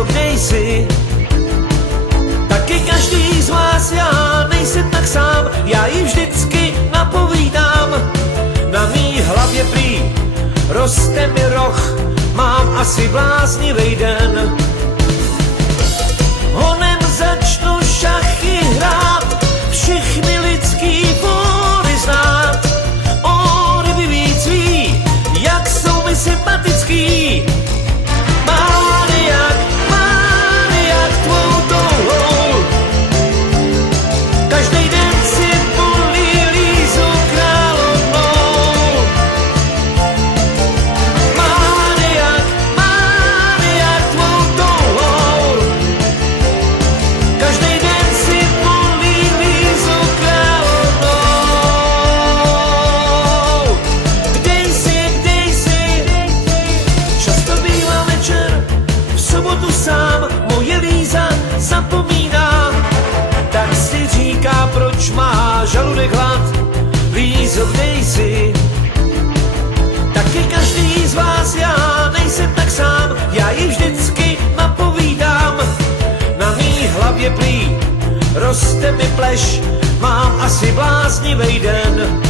Lízo, kde jsi? Taky každý z vás, já nejsem tak sám, já ji vždycky napovídám. Na mý hlavě prý roste mi roh, mám asi bláznivej den. Honem začnu šachy hrát, všechny lidský fóry znát. O, kdyby víc ví, jak jsou mi sympatický. Mániak tvou touhou, každej den si volí Lízu královnou. Mániak tvou touhou, každej den si volí Lízu královnou. Kde jsi? Často bývá večer, v sobotu sám, moje Líza zapomíná. Tak si říká, proč má žaludek hlad. Lízo, kde jsi? Taky každý z vás, já nejsem tak sám, já ji vždycky napovídám. Na mý hlavě prý roste mi pleš, mám asi bláznivej den.